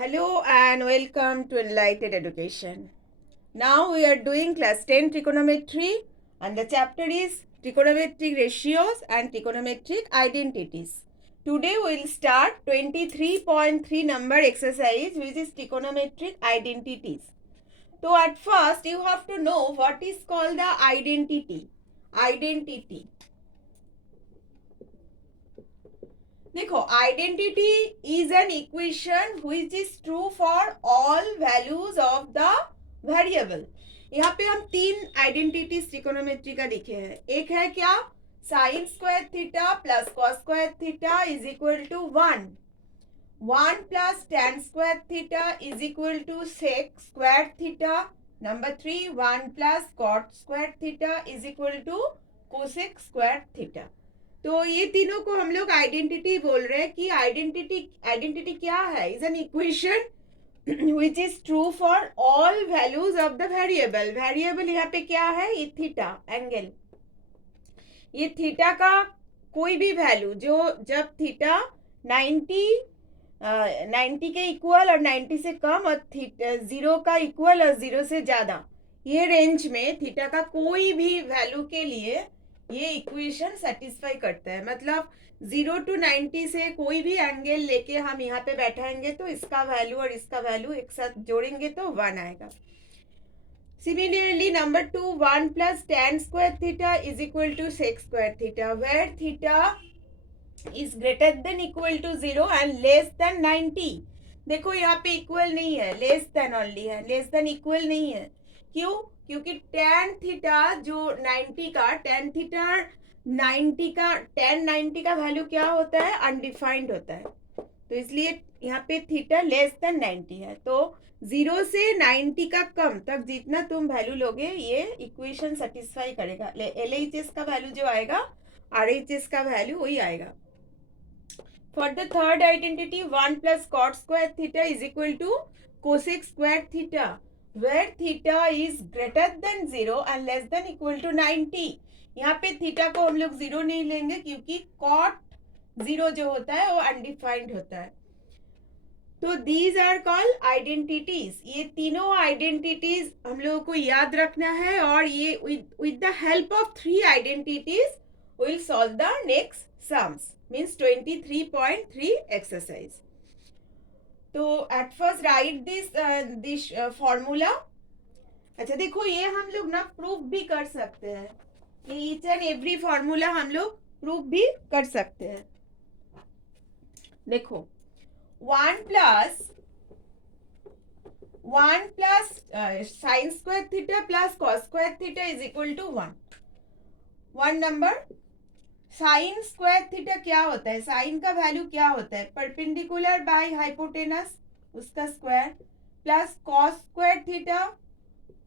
Hello and welcome to Enlightened Education. Now we are doing class 10 trigonometry and the chapter is trigonometric ratios and trigonometric identities. Today we will start 23.3 number exercise which is trigonometric identities. So at first you have to know what is called the identity. Identity. देखो identity is an equation which is true for all values of the variable. यहाँ पे हम तीन identities trigonometry का लिखे हैं। एक है क्या, sine square theta plus cos square theta is equal to 1 plus tan square theta is equal to sec square theta. Number 3 1 plus cot square theta is equal to cosec square theta. तो ये तीनों को हम लोग identity बोल रहे हैं कि आइडेंटिटी क्या है, is an equation which is true for all values of the variable. Variable यहाँ पे क्या है, ये थीटा एंगल। ये थीटा का कोई भी वैल्यू जो जब थीटा 90 के इक्वल और 90 से कम और थीटा 0 का इक्वल और 0 से ज्यादा, ये रेंज में थीटा का कोई भी वैल्यू के लिए ये इक्वेशन सेटिस्फाई करता है। मतलब 0 to 90 से कोई भी एंगल लेके हम यहाँ पे बैठाएंगे तो इसका वैल्यू और इसका वैल्यू एक साथ जोड़ेंगे तो 1 आएगा। Similarly number 2 1 plus tan square theta is equal to sec square theta, where theta is greater than equal to 0 and less than 90। देखो यहाँ पे इक्वल नहीं है, लेस देन ओनली है, लेस देन इक्वल नहीं है। क्यों? क्योंकि टेन थीटा जो 90 का टेन थीटा 90 का टेन 90 का वैल्यू क्या होता है, अनडिफाइंड होता है। तो इसलिए यहाँ पे थीटा लेस देन 90 है। तो 0 से 90 का कम तक जितना तुम वैल्यू लोगे ये इक्वेशन सेटिस्फाई करेगा। LHS का वैल्यू जो आएगा RHS का वैल्यू वही आएगा। For the third identity 1 plus cot square theta is equal to cosec square theta, where theta is greater than 0 and less than equal to 90। यहाँ पे थीटा को हम लोग 0 नहीं लेंगे क्योंकि cot 0 जो होता है वो अनडिफाइंड होता है। तो these are called identities। ये तीनों आइडेंटिटीज हम लोगों को याद रखना है और ये with the help of 3 identities we will solve the next sums, means 23.3 exercise। तो at first right this formula. अच्छा देखो ये हम लोग ना प्रूफ भी कर सकते हैं, ये ईच एंड एवरी फॉर्मूला हम लोग प्रूफ भी कर सकते हैं। देखो 1 plus sine square theta plus cos square theta is equal to 1 number. Sine square theta क्या होता है, साइन का वैल्यू क्या होता है, परपेंडिकुलर बाय हाइपोटेनस उसका square, plus cos square theta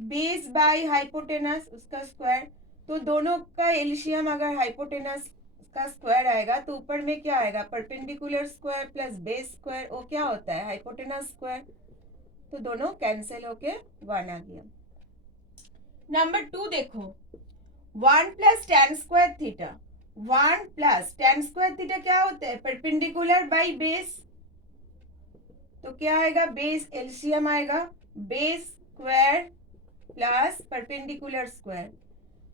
base by hypotenuse उसका स्क्वायर। तो दोनों का एलसीएम अगर हाइपोटेनस का स्क्वायर आएगा तो ऊपर में क्या आएगा, perpendicular square plus base square, वो क्या होता है, हाइपोटेनस स्क्वायर। तो दोनों कैंसिल होके 1 आ गया। नंबर 2 देखो 1 plus tan square theta, 1 plus tan square theta क्या होता है, परपेंडिकुलर बाय बेस। तो क्या आएगा, बेस एलसीएम आएगा, base square plus perpendicular square,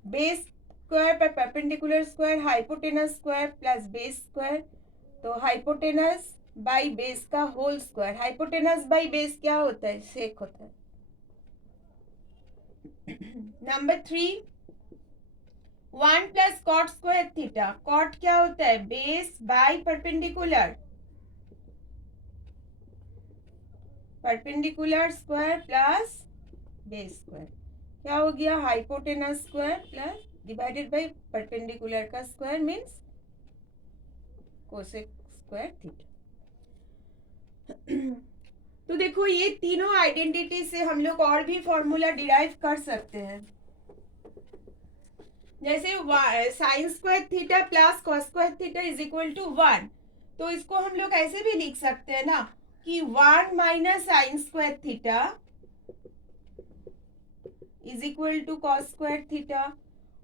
base square पर perpendicular square hypotenuse square plus base square. तो हाइपोटेनस बाय बेस का whole square, hypotenuse by base क्या होता है, सेक होता है। Number 3 1 plus cot square theta, cot क्या होता है, base by perpendicular, perpendicular square plus base square क्या हो गया, hypotenuse square plus divided by perpendicular का square means cosec square theta. तो देखो ये तीनों आइडेंटिटी से हम लोग और भी फॉर्मूला डिराइव कर सकते हैं। जैसे sine square theta plus cos square theta is equal to 1, तो इसको हम लोग ऐसे भी लिख सकते हैं ना कि 1 minus sine square theta is equal to cos square theta,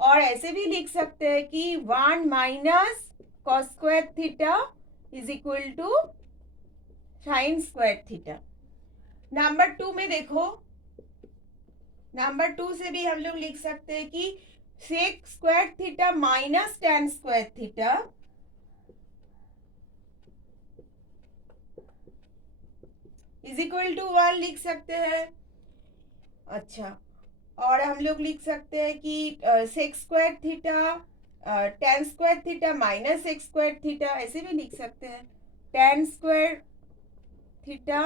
और ऐसे भी लिख सकते हैं कि 1 minus cos square theta is equal to sine square theta. Number 2 में देखो, नंबर 2 से भी हम लोग लिख सकते हैं कि sec square theta minus tan square theta is equal to 1 लिख सकते हैं। अच्छा, और हम लोग लिख सकते हैं कि sec square theta tan square theta minus sec square theta, ऐसे भी लिख सकते हैं। Tan square theta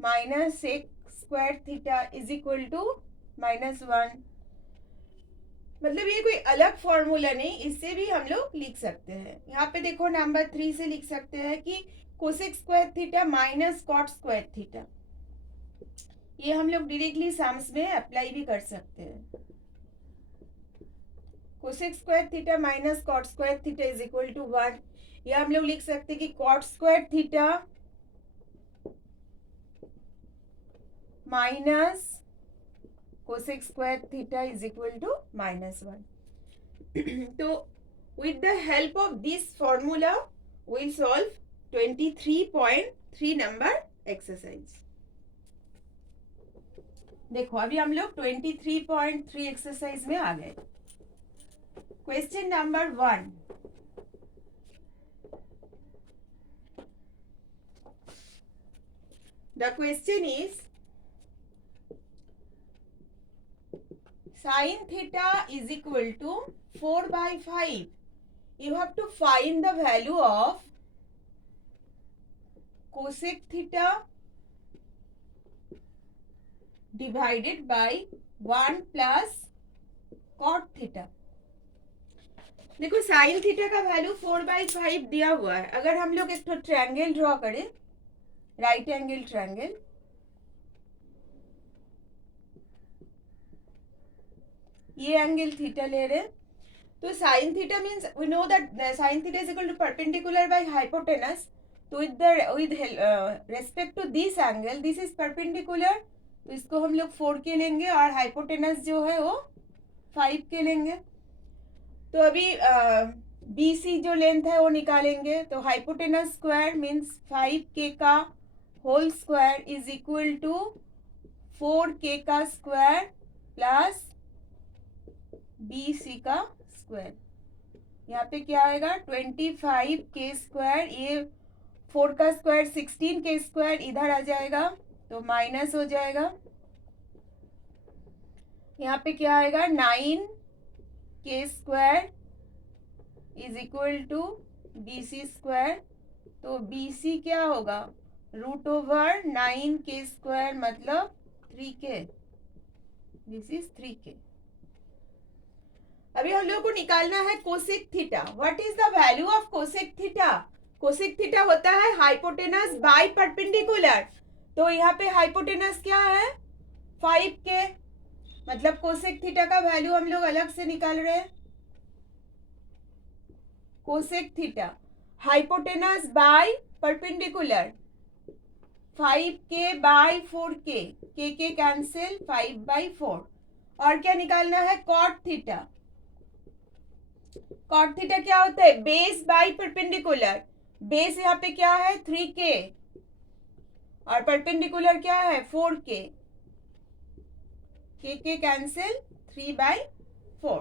minus sec square theta is equal to -1। मतलब ये कोई अलग फॉर्मूला नहीं, इससे भी हम लोग लिख सकते हैं। यहाँ पे देखो नंबर 3 से लिख सकते हैं कि cosec square theta minus cot square theta, ये हम लोग डायरेक्टली सम्स में अप्लाई भी कर सकते हैं। Cosec square theta minus cot square theta is equal to 1, या हम लोग लिख सकते हैं कि cot square theta minus cosec square theta is equal to -1। तो with the help of this formula we'll solve 23.3 number exercise। देखो अभी हम लोग 23.3 एक्सरसाइज में आ गए। Question number 1, the question is sin theta is equal to 4/5. You have to find the value of cosec theta divided by 1 plus cot theta। देखो sine theta का value 4/5 दिया हुआ है। अगर हम लोग एक तो ट्रायंगल ड्रॉ करें, राइट एंगल ट्रायंगल, ये एंगल थीटा ले रहे, तो sine theta means we know that sine theta is equal to perpendicular by hypotenuse. तो with respect to this angle, this is perpendicular, तो इसको हम लोग 4 के लेंगे और हाइपोटेनस जो है वो 5 के लेंगे। तो अभी BC जो लेंथ है वो निकालेंगे। तो हाइपोटेनस स्क्वायर मीन्स 5K का whole square is equal to 4K का स्क्वायर प्लस BC का स्क्वायर। यहाँ पे क्या आएगा 25K स्क्वायर, ये 4 का स्क्वायर 16K स्क्वायर इधर आ जाएगा तो माइनस हो जाएगा। यहाँ पे क्या आएगा 9K square is equal to BC square. तो BC क्या होगा √9K स्क्वायर मतलब 3K, दिस इज 3K। अभी हम लोगों को निकालना है cosec theta. What is the value of cosec theta? Cosec theta होता है हाइपोटेनस बाय परपेंडिकुलर। तो यहाँ पे हाइपोटेनस क्या है 5K, मतलब कोसेक थीटा का वैल्यू हम लोग अलग से निकाल रहे हैं। Cosec theta hypotenuse by perpendicular 5K by 4K, K cancel 5/4। और क्या निकालना है कॉट थीटा। कॉट थीटा क्या होता है बेस बाय परपेंडिकुलर। बेस यहाँ पे क्या है 3K और परपेंडिकुलर क्या है 4K, K कैंसिल 3/4।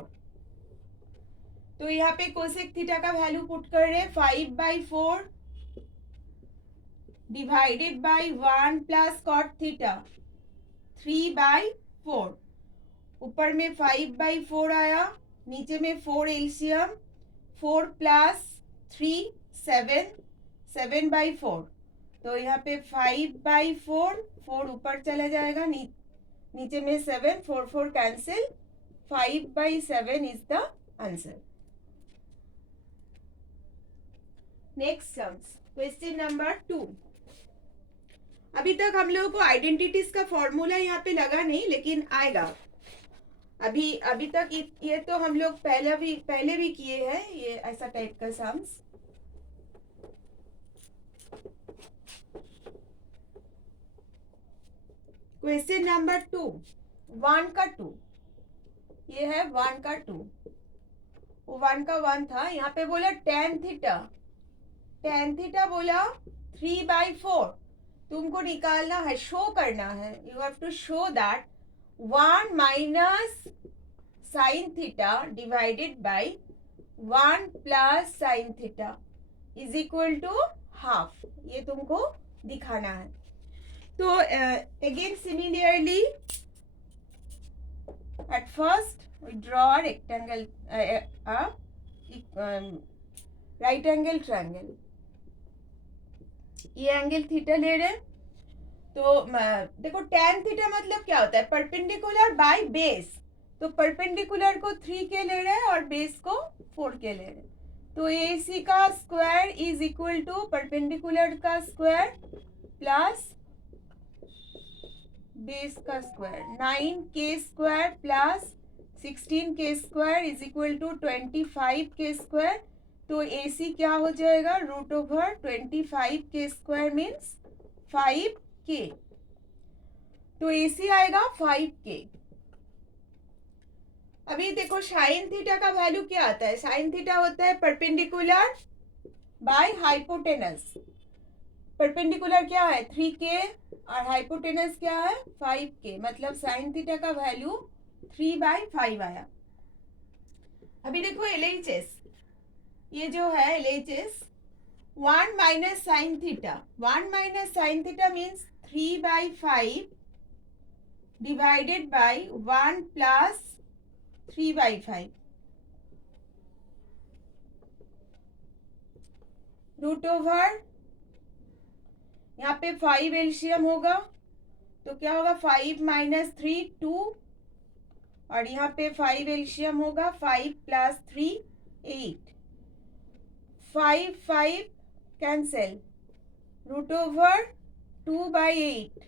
तो यहाँ पे कोसेक थीटा का वैल्यू पुट कर रहे 5/4 divided by 1 plus cot theta 3/4। ऊपर में 5/4 आया, नीचे में 4 एलसीएम, 4 प्लस 3 7, 7/4। तो यहाँ पे 5/4, 4 ऊपर चला जाएगा, नीचे में 7, 4 cancel, 5/7 is the answer. Next sums, question number 2। अभी तक हम लोगों को आइडेंटिटीज का फॉर्मूला यहाँ पे लगा नहीं, लेकिन आएगा। अभी तक ये तो हम लोग पहले भी किए हैं ये ऐसा टाइप का सम्स। क्वेश्चन नंबर 2, 1 का 2, ये है 1 का 2, वो 1 का 1 था। यहाँ पे बोला tan थीटा बोला 3/4, तुमको निकालना है, शो करना है, you have to show that 1 minus sine theta divided by 1 plus sine theta is equal to half, ये तुमको दिखाना है. तो again similarly at first we draw a rectangle, right angle triangle. ये एंगल थीटा ले रहे हैं. तो देखो tan थीटा मतलब क्या होता है, परपेंडिकुलर बाय बेस. तो परपेंडिकुलर को 3k ले रहे हैं और बेस को 4k ले रहे हैं. तो AC का square is equal to perpendicular का स्क्वायर प्लस बेस का square. 9k square plus 16k square is equal to 25k square. तो AC क्या हो जाएगा, root over 25k square means 5k. तो AC आएगा 5k. अभी देखो साइन थीटा का वैल्यू क्या आता है. साइन थीटा होता है परपेंडिकुलर बाय हाइपोटेनस. परपेंडिकुलर क्या है 3k और हाइपोटेनस क्या है 5k, मतलब साइन थीटा का वैल्यू 3/5 आया. अभी देखो LHS, ये जो है LHS 1 minus sine theta. 1 minus sine theta means 3/5 divided by 1 plus 3/5 root over. यहाँ पे 5 एलसीएम होगा तो क्या होगा 5 माइनस 3 2, और यहाँ पे 5 एलसीएम होगा 5 plus 3 8. 5 cancel, root over 2/8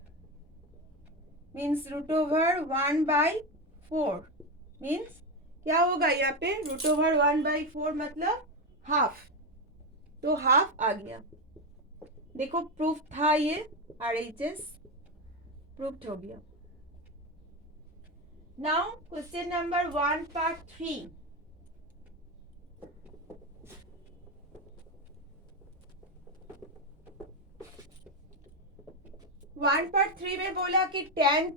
means root over 1/4 means क्या होगा यहाँ पे रूट ओवर 1/4 मतलब हाफ. तो हाफ आ गया. देखो प्रूफ था ये, RHS प्रूफ हो गया. Now question number 1 part 3. Part 3 में बोला कि tan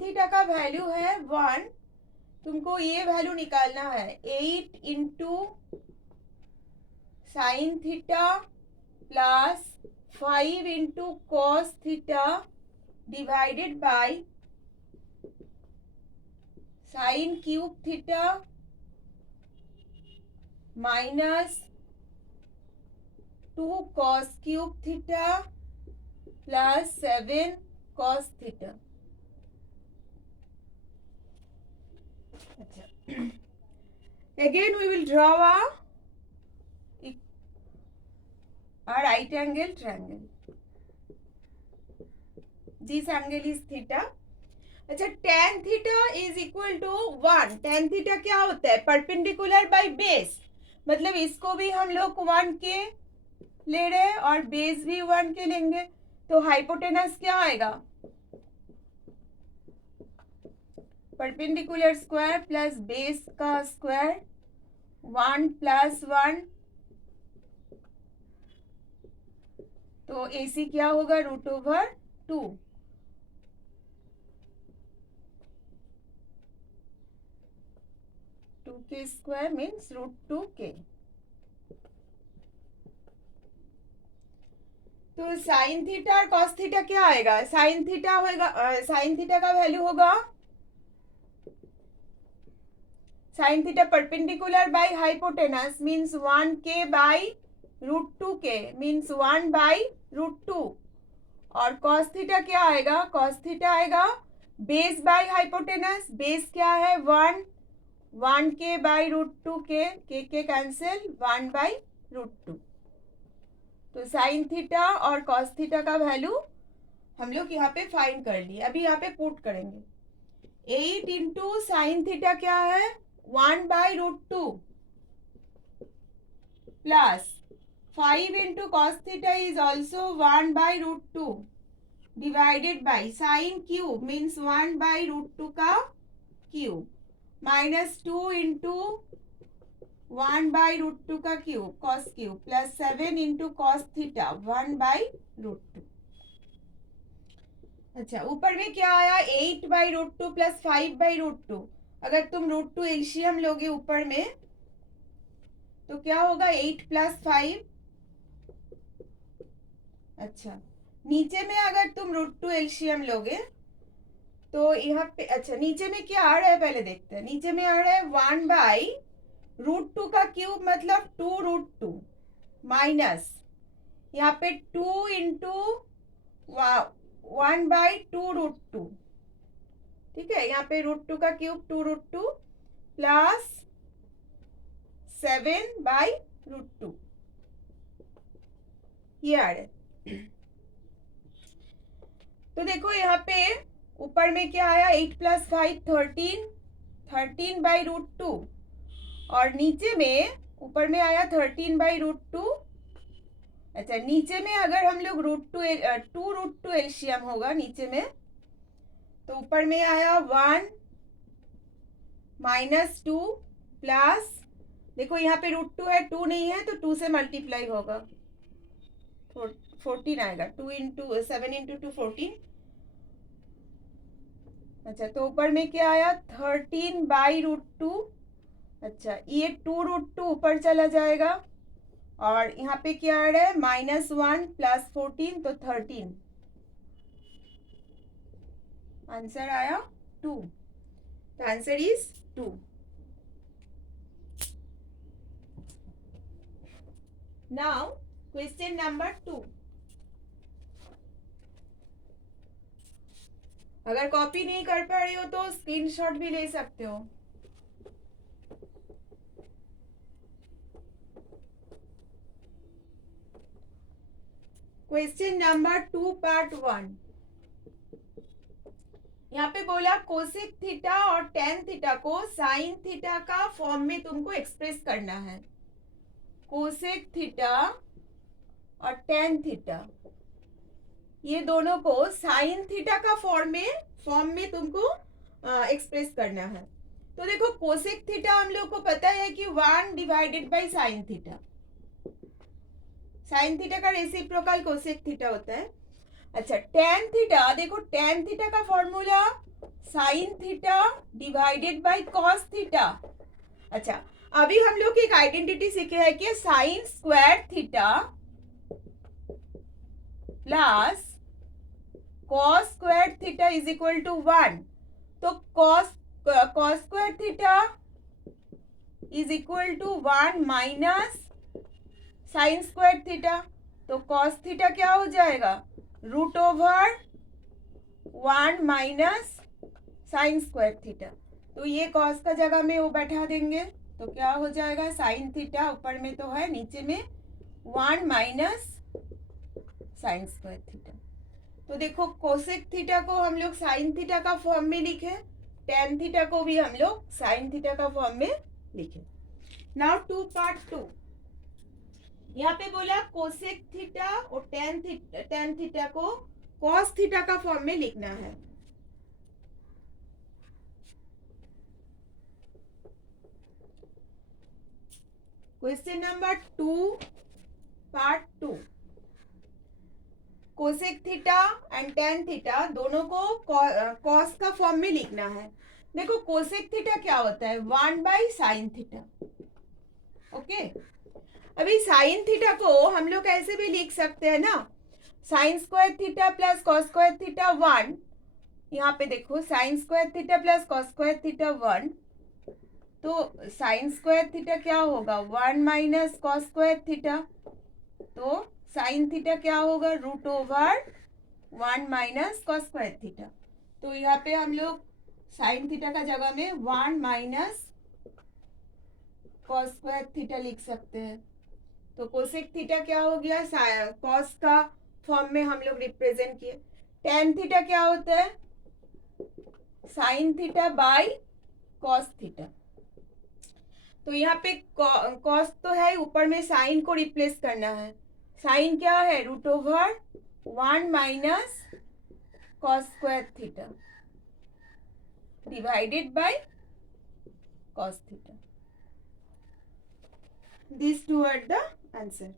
थीटा का वैल्यू है 1. तुमको ये वैल्यू निकालना है 8 into sine theta plus 5 into cos theta divided by sine cube theta minus 2 cos cube theta plus 7 cos theta. Again we will draw a right angle triangle. This angle is theta. अच्छा, tan theta is equal to 1. tan theta क्या होता है, perpendicular by base. मतलब इसको भी हम लोग 1k ले रहे हैं और बेस भी 1k लेंगे. तो हाइपोटेनस क्या आएगा, परपेंडिकुलर स्क्वायर प्लस बेस का स्क्वायर 1 प्लस 1. तो AC क्या होगा root over 2. k square means root 2k. तो साइन थीटा और कॉस थीटा क्या आएगा, साइन थीटा होगा, साइन थीटा का वैल्यू होगा sine theta perpendicular by hypotenuse means 1k by root 2k means 1 by root 2. और कॉस थीटा क्या आएगा, कॉस थीटा आएगा बेस बाय हाइपोटेनस. बेस क्या है 1, 1k by root 2k, k cancel 1 by root 2. तो sine theta और cos theta का value हम लोग यहाँ पे फाइंड कर लिए. अभी यहाँ पे पुट करेंगे. 8 इंटू साइन थीटा क्या है 1 by root 2 plus 5 into cos theta is also 1 by root 2 divided by sine cube means 1 by root 2 का क्यूब माइनस 2 इंटू 1/√2 का cube cos cube plus 7 into cos theta 1/√2। अच्छा, ऊपर में क्या आया 8/√2 प्लस 5/√2। अगर तुम √2 एलसीएम लोगे ऊपर में तो क्या होगा 8 प्लस 5। अच्छा, नीचे में अगर तुम √2 एलसीएम लोगे तो यहाँ पे, अच्छा नीचे में क्या आ रहा है पहले देखते हैं। नीचे में आ रहा है 1/√2 का क्यूब मतलब 2√2 माइनस यहाँ पे 2 इंटू 1/2√2। ठीक है, यहाँ पे √2 का क्यूब 2√2 प्लस 7/√2 ये आ रहा है। तो देखो यहाँ पे ऊपर में क्या आया 8 प्लस 5 13/√2 और नीचे में ऊपर में आया 13/√2। अच्छा, नीचे में अगर हम लोग √2 एलसीएम होगा नीचे में तो ऊपर में आया 1 माइनस 2 प्लस, देखो यहाँ पे √2 है 2 नहीं है तो 2 से मल्टीप्लाई होगा 14 आएगा। 2 इंटू 7 इंटू 2 14। अच्छा, तो ऊपर में क्या आया 13/√2। अच्छा, ये 2√2 ऊपर चला जाएगा और यहाँ पे क्या आ रहा है -1 प्लस 14 तो 13। आंसर आया 2। Answer is 2। Now question number 2। अगर कॉपी नहीं कर पा रही हो तो स्क्रीनशॉट भी ले सकते हो। Question number 2 part 1। यहाँ पे बोला कोसेक थीटा और टेन थीटा को साइन थीटा का फॉर्म में तुमको एक्सप्रेस करना है। कोसेक थीटा और टेन थीटा ये दोनों को साइन थीटा का फॉर्म में तुमको एक्सप्रेस करना है। तो देखो कोसेक थीटा हम लोग को पता है कि 1 divided by sine theta. Sine theta का रेसिप्रोकल कोसेक थीटा होता है। अच्छा, टेन थीटा, देखो टेन थीटा का formula sine theta divided by cos theta. अच्छा, अभी हम लोग एक आइडेंटिटी सीखे हैं कि sine square theta plus cos square theta is equal to 1। तो cos square theta is equal to 1 minus sine square theta. तो कॉस थीटा क्या हो जाएगा √1 माइनस साइन स्क्वायर थीटा। तो ये कॉस का जगह में वो बैठा देंगे तो क्या हो जाएगा साइन थीटा ऊपर में तो है, नीचे में 1 माइनस साइन स्क्वायर थीटा। तो देखो कोसेक थीटा को हम लोग साइन थीटा का फॉर्म में लिखे, टेन थीटा को भी हम लोग साइन थीटा का फॉर्म में लिखे। Now 2 part 2। यहाँ पे बोला कोसेक थीटा और टेन थीटा को कॉस थीटा का फॉर्म में लिखना है। Question number 2 part 2। Cosec theta and tan theta दोनों को कॉस का फॉर्म में लिखना है। देखो कोसेक थीटा क्या होता है 1 बाई साइन थीटा। ओके, अभी साइन थीटा को हम लोग ऐसे भी लिख सकते हैं ना, sign square theta plus cos square theta 1। यहाँ पे देखो sign square theta plus cos square theta 1। तो साइन स्क्वायर थीटा क्या होगा 1 माइनस कॉस स्क्वायर थीटा। तो साइन थीटा क्या होगा √1 माइनस कॉस स्क्वायर थीटा। तो यहाँ पे हम लोग साइन थीटा का जगह में 1 माइनस कॉस स्क्वायर थीटा लिख सकते हैं। तो कोसेक थीटा क्या हो गया कॉस का फॉर्म में हम लोग रिप्रेजेंट किए। टेन थीटा क्या होता है sine theta by cos theta. तो यहाँ पे कॉस तो है, ऊपर में साइन को रिप्लेस करना है। साइन क्या है √1 minus cos square theta divided by cos theta. These two are the answer.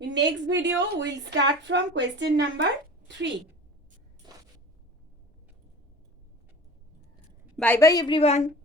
In next video, we'll start from question number 3. Bye bye everyone.